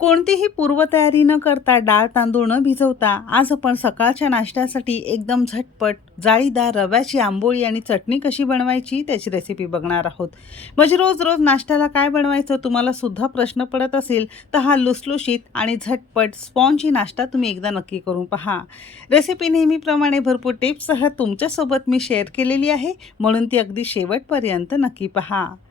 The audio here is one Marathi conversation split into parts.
कोणतीही पूर्वतयारी न करता डाळ तांदूळ न भिजवता आज आपण सकाळच्या नाश्त्यासाठी एकदम झटपट जाळीदार रव्याची आंबोळी आणि चटणी कशी बनवायची त्याची रेसिपी बघणार आहोत. म्हणजे रोज रोज नाश्त्याला काय बनवायचं तुम्हाला सुद्धा प्रश्न पडत असेल तर हा लुसलुशीत आणि झटपट स्पॉन्जी नाश्ता तुम्ही एकदा नक्की करून पहा. रेसिपी नेहमीप्रमाणे भरपूर टिप्ससह तुमच्यासोबत मी शेअर केलेली आहे म्हणून ती अगदी शेवटपर्यंत नक्की पहा.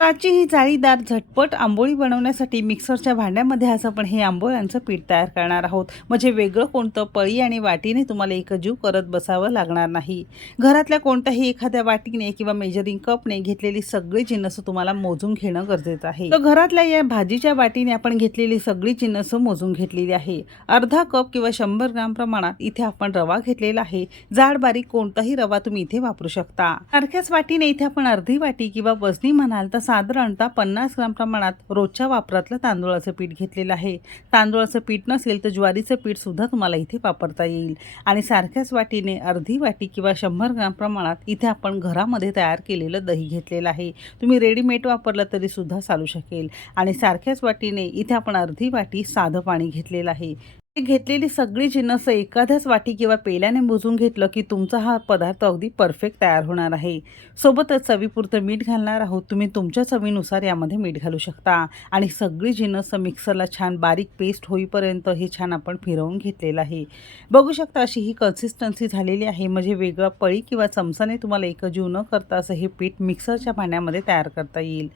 आजची ही जाळीदार झटपट आंबोळी बनवण्यासाठी मिक्सरच्या भांड्यामध्ये आज आपण हे आंबोळ्यांचं पीठ तयार करणार आहोत. म्हणजे वेगळं कोणतं पळी आणि वाटीने तुम्हाला एकजीव करत बसावं लागणार नाही. घरातल्या कोणत्याही एखाद्या वाटीने किंवा मेजरिंग कपने घेतलेली सगळी जिन्नस तुम्हाला मोजून घेणं गरजेचं आहे. तर घरातल्या या भाजीच्या वाटीने आपण घेतलेली सगळी जिन्नस मोजून घेतलेली आहे. अर्धा कप किंवा शंभर ग्राम प्रमाणात इथे आपण रवा घेतलेला आहे. जाड बारीक कोणताही रवा तुम्ही इथे वापरू शकता. सारख्याच वाटीने इथे आपण अर्धी वाटी किंवा वजनी म्हणाल तर साधारणतः पन्नास ग्राम प्रमाणात रोजच्या वापरातलं तांदूळाचं पीठ घेतलेलं आहे. तांदूळाचं पीठ नसेल तर ज्वारीचं पीठ सुद्धा तुम्हाला इथे वापरता येईल. आणि सारख्याच वाटीने अर्धी वाटी किंवा शंभर ग्राम प्रमाणात इथे आपण घरामध्ये तयार केलेलं दही घेतलेलं आहे. तुम्ही रेडीमेड वापरलं तरी सुद्धा चालू शकेल. आणि सारख्याच वाटीने इथे आपण अर्धी वाटी साधं पाणी घेतलेलं आहे. घेतलेली सगळी जिन्नस एखाद्याच वाटी किंवा पेल्याने मोजून घेतलं की तुमचा हा पदार्थ अगदी परफेक्ट तयार होणार आहे. सोबतच चवीपुरतं मीठ घालणार आहोत. तुम्ही तुमच्या चवीनुसार यामध्ये मीठ घालू शकता. आणि सगळी जिन्नस मिक्सरला छान बारीक पेस्ट होईपर्यंत हे छान आपण फिरवून घेतलेलं आहे. बघू शकता अशी ही कन्सिस्टन्सी झालेली आहे. म्हणजे वेगळं पळी किंवा चमचाने तुम्हाला एकजीव न करता असं हे पीठ मिक्सरच्या भांड्यामध्ये तयार करता येईल.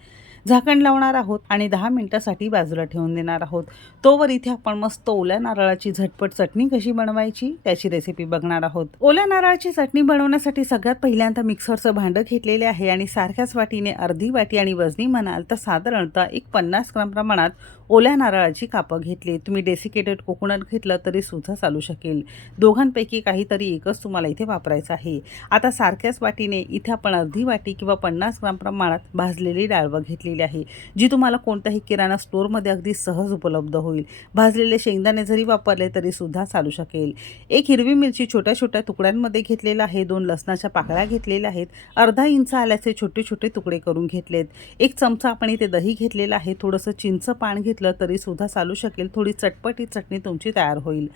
झाकण लावणार आहोत आणि दहा मिनिटासाठी बाजूला ठेवून देणार आहोत. तोवर इथे आपण मस्त ओल्या नारळाची झटपट चटणी कशी बनवायची त्याची रेसिपी बघणार आहोत. ओल्या नारळाची चटणी बनवण्यासाठी सगळ्यात पहिल्यांदा मिक्सरचं भांडं घेतलेले आहे आणि सारख्याच वाटीने अर्धी वाटी आणि वजनी म्हणाल तर साधारणतः एक पन्नास ग्राम प्रमाणात ओल्या नारळाची कापं घेतली. तुम्ही डेसिकेटेड कोकोनट घेतलं तरी सुद्धा चालू शकेल. दोघांपैकी काहीतरी एकच तुम्हाला इथे वापरायचं आहे. आता सारख्याच वाटीने इथे आपण अर्धी वाटी किंवा पन्नास ग्राम प्रमाणात भाजलेली डाळवं घेतली घेतलेली आहे जी तुम्हाला कोणत्याही किराणा स्टोअरमध्ये अगदी सहज उपलब्ध होईल. भाजलेले शेंगदाणे जरी वापरले तरी सुद्धा चालू शकेल. एक हिरवी मिरची छोट्या छोट्या तुकड्यांमध्ये घेतलेला आहे दोन लसणाच्या पाकळ्या घेतलेल्या आहेत अर्धा इंच आल्याचे छोटे छोटे तुकडे करून घेतलेत. एक चमचा आपण इथे दही घेतलेला आहे थोडंसं चिंच पान घेतलं तरी सुद्धा चालू शकेल थोडी चटपटी चटणी तुमची तयार होईल.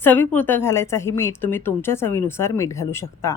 चवीपुरतं घालायचंही मीठ तुम्ही तुमच्या चवीनुसार मीठ घालू शकता.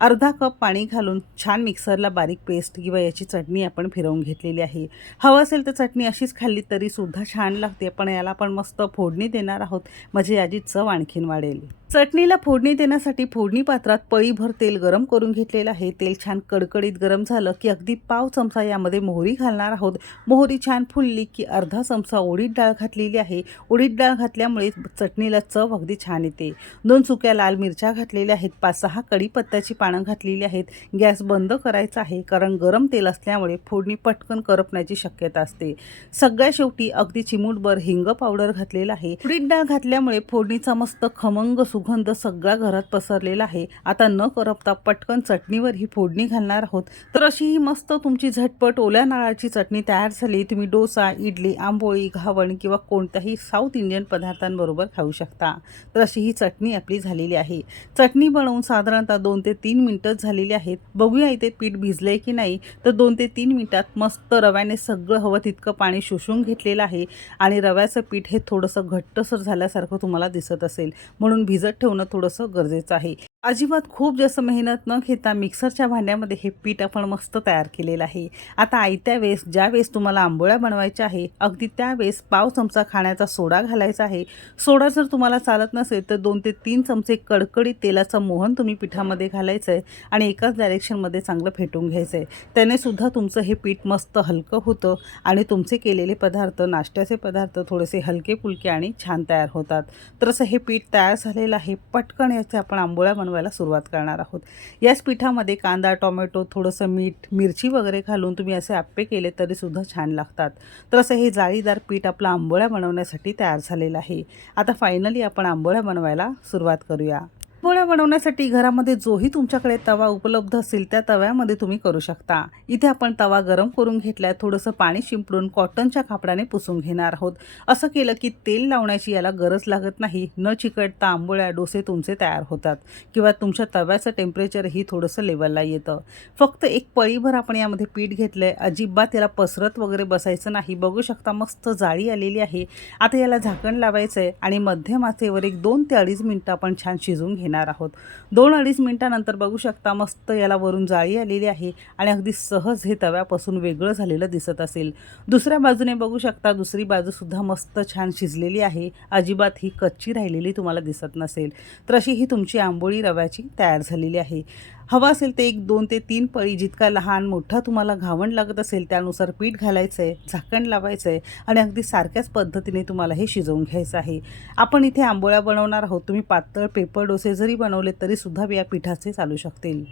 अर्धा कप पाणी घालून छान मिक्सरला बारीक पेस्ट किंवा याची चटणी आपण फिरवून घेतलेली आहे. हवं असेल तर चटणी अशीच खाल्ली तरी सुद्धा छान लागते पण याला आपण मस्त फोडणी देणार आहोत. म्हणजे याची चव आणखीन वाढेल. चटणीला फोडणी देण्यासाठी फोडणी पात्रात पळीभर तेल गरम करून घेतलेलं आहे. तेल छान कडकडीत गरम झालं की अगदी पाव चमचा यामध्ये मोहरी घालणार आहोत. मोहरी छान फुलली की अर्धा चमचा उडीद डाळ घातलेली आहे. उडीद डाळ घातल्यामुळे चटणीला चव अगदी छान येते. दोन सुक्या लाल मिरच्या घातलेल्या आहेत. पाच सहा कढीपत्त्याची पानं घातलेली आहेत. गॅस बंद करायचा आहे. कारण गरम तेल असल्यामुळे फोडणी पटकन करपण्याची शक्यता असते. सगळ्या शेवटी अगदी चिमूटभर हिंग पावडर घातलेला आहे. उडीद डाळ घातल्यामुळे फोडणीचा मस्त खमंग सुगंध सगळ्या घरात पसरलेला आहे. आता न करपता पटकन चटणीवर ही फोडणी घालणार आहोत. तर अशी ही मस्त तुमची झटपट ओल्या नारळाची चटणी तयार झाली. तुम्ही डोसा इडली आंबोळी घावण किंवा कोणत्याही साऊथ इंडियन पदार्थांबरोबर खाऊ शकता. तर अशी ही चटणी आपली झालेली आहे. चटणी बनवून साधारणतः दोन ते तीन मिनटंच झालेली आहेत. बघूया इथे पीठ भिजलंय की नाही. तर दोन ते तीन मिनिटात मस्त रव्याने सगळं हवं तितकं पाणी शोषून घेतलेलं आहे आणि रव्याचं पीठ हे थोडंसं घट्टसर झाल्यासारखं तुम्हाला दिसत असेल. म्हणून भिजत ठेवणं थोडंसं गरजेचं आहे. अजिबात खूप जास्त मेहनत न घेता मिक्सरच्या भांड्यामध्ये हे पीठ आपण मस्त तयार केलेलं आहे. आता आयत्या वेळेस ज्या वेळेस तुम्हाला आंबोळ्या बनवायच्या आहे अगदी त्यावेळेस पाव चमचा खाण्याचा सोडा घालायचा आहे. सोडा जर तुम्हाला चालत नसेल तर दोन ते तीन चमचे कडकडीत तेलाचं मोहन तुम्ही पिठामध्ये घालायचं आहे आणि एकाच डायरेक्शनमध्ये चांगलं फेटून घ्यायचं आहे त्यानेसुद्धा तुमचं हे पीठ मस्त हलकं होतं आणि तुमचे केलेले पदार्थ नाश्त्याचे पदार्थ थोडेसे हलके फुलके आणि छान तयार होतात. तर असं हे पीठ तयार झालेलं आहे. पटकन याचे आपण आंबोळ्या बनवायला सुरुवात करणार आहोत. याच पिठामध्ये कांदा टोमॅटो थोडंसं मीठ मिरची वगैरे घालून तुम्ही असे आप्पे केले तरीसुद्धा छान लागतात. तर असं हे जाळीदार पीठ आपलं आंबोळ्या बनवण्यासाठी तयार झालेलं आहे. आता फायनली आपण आंबोळ्या बनवायला सुरुवात करूया. पोळ्या बनवण्यासाठी घरामध्ये जोही तुमच्याकडे तवा उपलब्ध असेल त्या तव्यामध्ये तुम्ही करू शकता. इथे आपण तवा गरम करून घेतलाय थोडंसं पाणी शिंपडून कॉटनच्या कापडाने पुसून घेणार आहोत. असं केलं की तेल लावण्याची याला गरज लागत नाही. न चिकटता आंबोळ्या डोसे तुमचे तयार होतात किंवा तुमच्या तव्याचं टेम्परेचरही थोडंसं लेवलला येतं. फक्त एक पळीभर आपण यामध्ये पीठ घेतलंय. अजिबात याला पसरत वगैरे बसायचं नाही. बघू शकता मस्त जाळी आलेली आहे. आता याला झाकण लावायचं आहे आणि मध्यम आचेवर एक दोन ते अडीच मिनटं आपण छान शिजून घेणार आहोत. दोन अडीच मिनटानंतर बघू शकता मस्त याला वरून जाळी आलेली आहे आणि अगदी सहज हे तव्यापासून वेगळं झालेलं दिसत असेल. दुसऱ्या बाजूने बघू शकता दुसरी बाजूसुद्धा मस्त छान शिजलेली आहे. अजिबात ही कच्ची राहिलेली तुम्हाला दिसत नसेल. तर अशी ही तुमची आंबोळी रव्याची तयार झालेली आहे. हवा असेल ते एक दोन ते तीन पळी जितका लहान मोठा तुम्हाला घावण लागत असेल त्यानुसार पीठ घालायचं आहे झाकण लावायचं आहे आणि अगदी सारख्याच पद्धतीने तुम्हाला हे शिजवून घ्यायचं आहे. आपण इथे आंबोळ्या बनवणार आहोत. तुम्ही पातळ पेपर डोसे जरी बनवले तरीसुद्धा या पिठाचे चालू शकतील.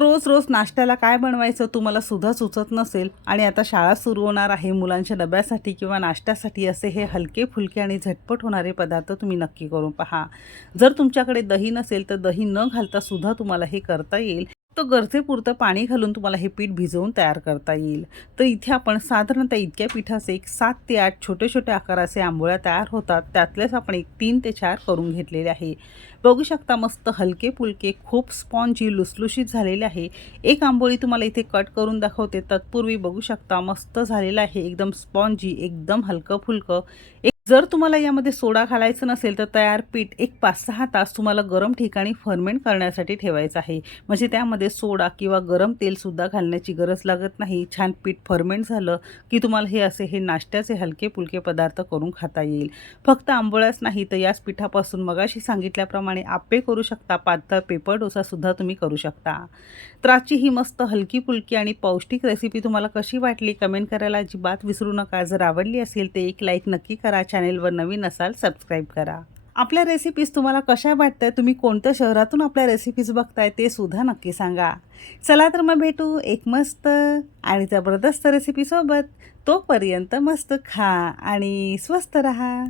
रोज रोज नाश्त्याला काय बनवायचं तुम्हाला सुद्धा सुचत नसेल आणि आता शाळा सुरू होणार आहे मुलांच्या डब्यासाठी किंवा नाश्त्यासाठी असे हे हलके फुलके आणि झटपट होणारे पदार्थ तुम्ही नक्की करून पहा. जर तुमच्याकडे दही नसेल तर दही न घालता सुद्धा तुम्हाला हे करता येईल. तर गरजेपुरतं पाणी घालून तुम्हाला हे पीठ भिजवून तयार करता येईल. तर इथे आपण साधारणतः इतक्या पिठाचे एक सात ते आठ छोटे छोटे आकाराचे आंबोळ्या तयार होतात. त्यातलेच आपण एक तीन ते चार करून घेतलेले आहे. बघू शकता मस्त हलके फुलके खूप स्पॉन्जी लुसलुशीत झालेले आहे. एक आंबोळी तुम्हाला इथे कट करून दाखवते. तत्पूर्वी बघू शकता मस्त झालेलं आहे. एकदम स्पॉन्जी एकदम हलकं फुलकं. एक जर तुम्हाला यामध्ये सोडा घालायचं नसेल तर तयार पीठ एक पाच सहा तास तुम्हाला गरम ठिकाणी फर्मेंट करण्यासाठी ठेवायचं आहे. म्हणजे त्यामध्ये सोडा किंवा गरम तेलसुद्धा घालण्याची गरज लागत नाही. छान पीठ फर्मेंट झालं की तुम्हाला हे असे हे नाश्त्याचे हलके फुलके पदार्थ करून खाता येईल. फक्त आंबोळ्याच नाही तर याच पिठापासून मगाशी सांगितल्याप्रमाणे आप्पे करू शकता. पातळ पेपर डोसासुद्धा तुम्ही करू शकता. त्राची ही मस्त हलकी फुलकी आणि पौष्टिक रेसिपी तुम्हाला कशी वाटली? कमेंट करायला अजिबात विसरू नका. जर आवडली असेल तर एक लाईक नक्की करा. चॅनेलवर नवीन असाल सबस्क्राईब करा. आपल्या रेसिपीज तुम्हाला कशा वाटताय तुम्ही कोणत्या शहरातून आपल्या रेसिपीज बघताय ते सुद्धा नक्की सांगा. चला तर मग भेटू एक मस्त आणि जबरदस्त रेसिपीसोबत तोपर्यंत मस्त खा आणि स्वस्त रहा.